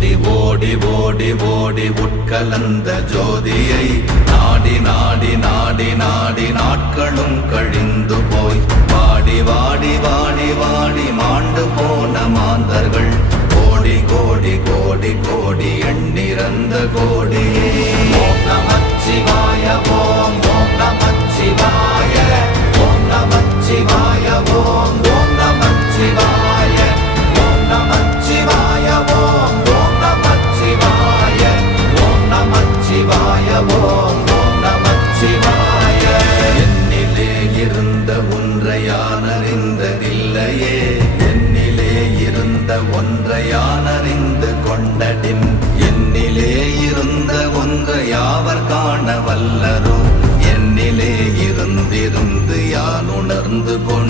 ஓடி ஓடி ஓடி ஓடி உட்கலந்த ஜோதியை நாடி நாடி நாடி நாடி நாட்களும் கழிந்து போய் வாடி வாடி வாடி வாடி மாண்டு போன மாந்தர்கள் கோடி கோடி கோடி கோடி எண்ணிறந்த கோடி. ஓம் நமச்சிவாய ஓம் ஓம் நமச்சிவாய ஓம் நமச்சிவாய ஓம் ஓம் நமச்சிவாய ஓம் நமச்சிவாய ஓம் ஓம் நமச்சிவாய ஓம் நமச்சிவாய ஓம் ஓம் நமச்சிவாய. என்னிலே இருந்த ஒன்றை யான் அறிந்ததில்லையே, என்னிலே இருந்த ஒன்றை யான் அறிந்து கொண்டடின், என்னிலே இருந்த ஒன்றை யாவர் காண வல்லரோ, என்னிலே இருந்திருந்து யான் உணர்ந்து கொண்ட